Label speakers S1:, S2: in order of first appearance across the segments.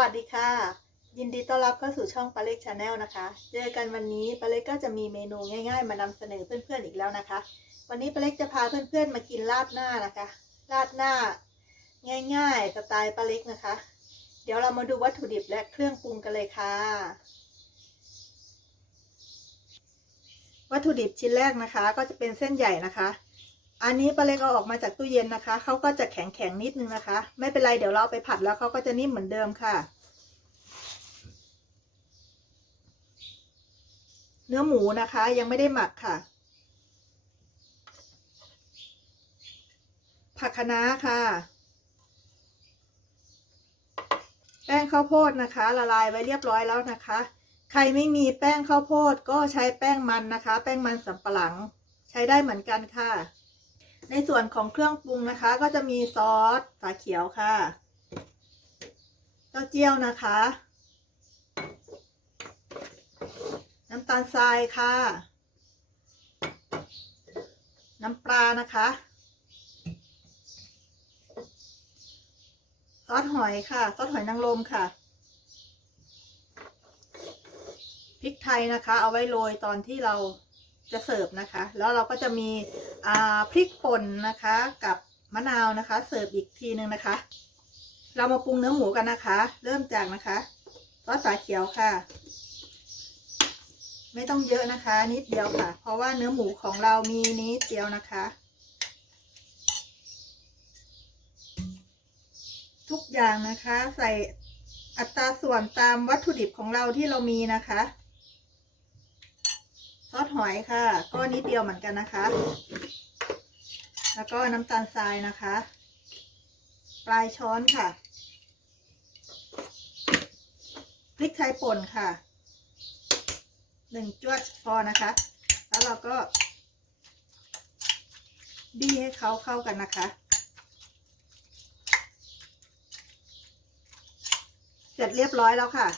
S1: วัสดีค่ะ ยินดีต้อนรับเข้าสู่ช่องปาเล็กชาแนลนะคะ เจอกันวันนี้ปาเล็กก็จะมีเมนูง่าย ๆ มานำเสนอเพื่อนๆอีกแล้วนะคะ วันนี้ปาเล็กจะพาเพื่อนๆมากินราดหน้านะคะราดหน้า ง่ายๆสไตล์ปาเล็กนะคะ เดี๋ยวเรามาดูวัตถุดิบและเครื่องปรุงกันเลยค่ะ วัตถุดิบชิ้นแรกนะคะ ก็จะเป็นเส้นใหญ่นะคะ อันนี้ปลาเล็กเอาออกมาจากตู้เย็นนะคะเขาก็จะแข็งแข็งๆนิดนึงนะคะ ไม่เป็นไรเดี๋ยวเราเอาไปผัดแล้วเขาก็จะนิ่มเหมือนเดิมค่ะ เนื้อหมูนะคะ ยังไม่ได้หมักค่ะ ผักคะน้าค่ะ แป้งข้าวโพดนะคะ ละลายไว้เรียบร้อยแล้วนะคะ ใครไม่มีแป้งข้าวโพดก็ใช้แป้งมันนะคะ แป้งมันสำปะหลัง ใช้ได้เหมือนกันค่ะ ในส่วนของเครื่องปรุงนะคะ ก็จะมีซอสฝาเขียวค่ะเต้าเจี้ยวนะคะ น้ำตาลทรายค่ะ น้ำปลานะคะ ซอสหอยค่ะ ซอสหอยนางรมค่ะพริกไทยนะคะ เอาไว้โรยตอนที่เรา จะเสิร์ฟนะคะ แล้วเราก็จะมีพริกป่นนะคะกับมะนาวนะคะ เสิร์ฟอีกทีนึงนะคะ เรามาปรุงเนื้อหมูกันนะคะ เริ่มจากนะคะซอสฝาเขียวค่ะ ไม่ต้องเยอะนะคะ นิดเดียวค่ะ เพราะว่าเนื้อหมูของเรามีนิดเดียวนะคะ ทุกอย่างนะคะใส่อัตราส่วนตามวัตถุดิบของเราที่เรามีนะคะ ซอสหอยค่ะก็นิดเดียวเหมือนกันนะคะ แล้วก็น้ำตาลทรายนะคะ ปลายช้อนค่ะ พริกไทยป่นค่ะหนึ่งจวดพอนะคะ แล้วเราก็บี้ให้เขาเข้ากันนะคะ เสร็จเรียบร้อยแล้วค่ะ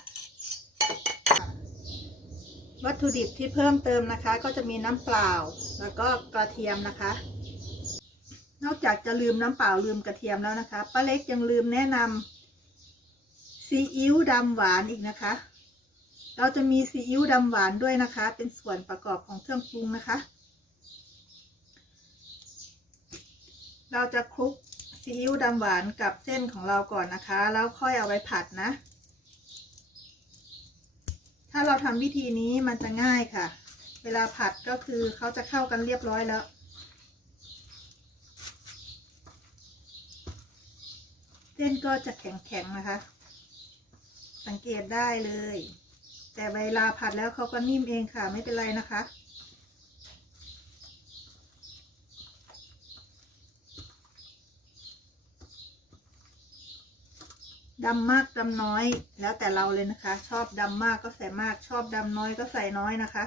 S1: วัตถุดิบที่เพิ่มเติมนะคะ ก็จะมีน้ำเปล่า แล้วก็กระเทียมนะคะ นอกจากจะลืมน้ำเปล่าลืมกระเทียมแล้วนะคะป้าเล็กยังลืมแนะนำซีอิ๊วดำหวานอีกนะคะ เราจะมีซีอิ๊วดำหวานด้วยนะคะ เป็นส่วนประกอบของเครื่องปรุงนะคะ เราจะคลุกซีอิ๊วดำหวานกับเส้นของเราก่อนนะคะ แล้วค่อยเอาไปผัดนะ ถ้าเราทำวิธีนี้มันจะง่ายค่ะ เวลาผัดก็คือเขาจะเข้ากันเรียบร้อยแล้ว เส้นก็จะแข็งๆนะคะ สังเกตได้เลย แต่เวลาผัดแล้วเขาก็นิ่มเองค่ะไม่เป็นไรนะคะ ดำมากดำน้อยแล้วแต่เราเลยนะคะ ชอบดำมากก็ใส่มาก ชอบดำน้อยก็ใส่น้อยนะคะ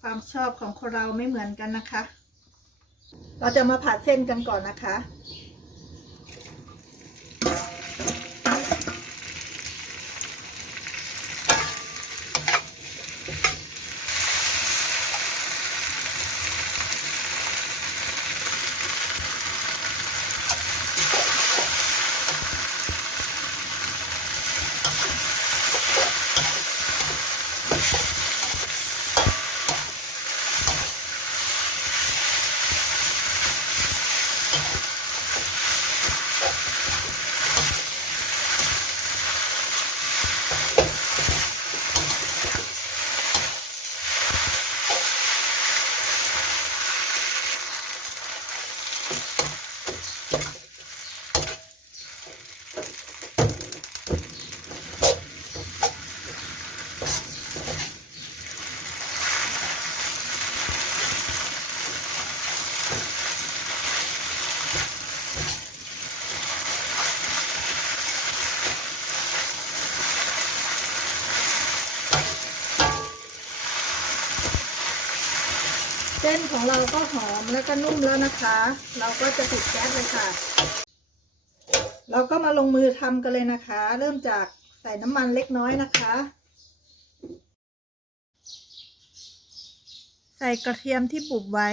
S1: ความชอบของคนเราไม่เหมือนกันนะคะ เราจะมาผัดเส้นกันก่อนนะคะ ส้นของเราก็หอมแล้วก็นุ่มแล้วนะคะ เราก็จะปิดแก๊สเลยค่ะ เราก็มาลงมือทำกันเลยนะคะ เริ่มจากใส่น้ำมันเล็กน้อยนะคะ ใส่กระเทียมที่บุบไว้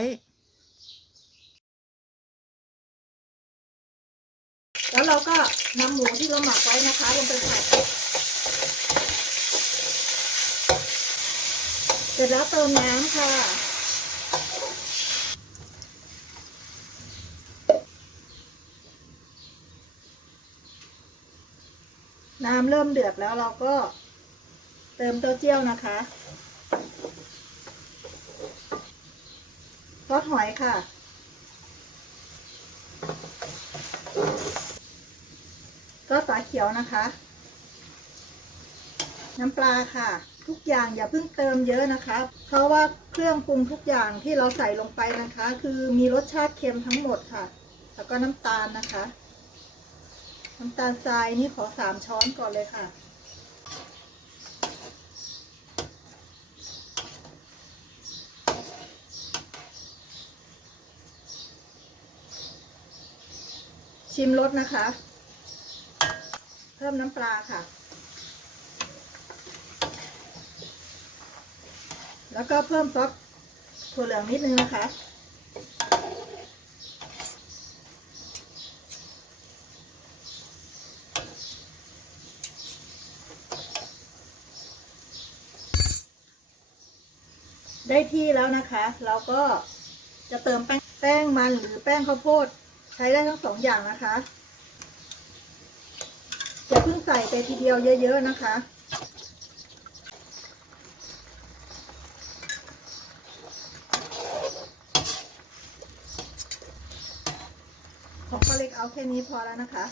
S1: แล้วเราก็นำหมูที่เราหมักไว้นะคะลงไปผัดเสร็จแล้วเติมน้ำค่ะ น้ำเริ่มเดือดแล้วเราก็เติมเต้าเจี้ยวนะคะซอสหอยค่ะ ก็ฝาเขียวนะคะ น้ำปลาค่ะ ทุกอย่างอย่าเพิ่งเติมเยอะนะคะ เพราะว่าเครื่องปรุงทุกอย่างที่เราใส่ลงไปนะคะ คือมีรสชาติเค็มทั้งหมดค่ะ แล้วก็น้ำตาลนะคะ น้ำตาลทรายนี่ขอสามช้อนก่อนเลยค่ะ ชิมรสนะคะ เพิ่มน้ำปลาค่ะ แล้วก็เพิ่มซอสถั่วเหลืองนิดนึงนะคะ ได้ที่แล้วนะคะ เราก็จะเติมแป้งแป้งมันหรือแป้งข้าวโพดใช้ได้ทั้งสองอย่างนะคะอย่าเพิ่งใส่ไปทีเดียวเยอะ ๆ นะคะของป้าเล็กเอาแค่นี้พอแล้วนะคะ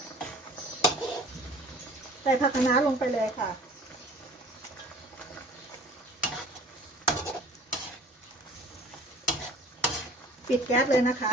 S1: ใส่ผักคะน้าลงไปเลยค่ะ ปิดแก๊สเลยนะคะ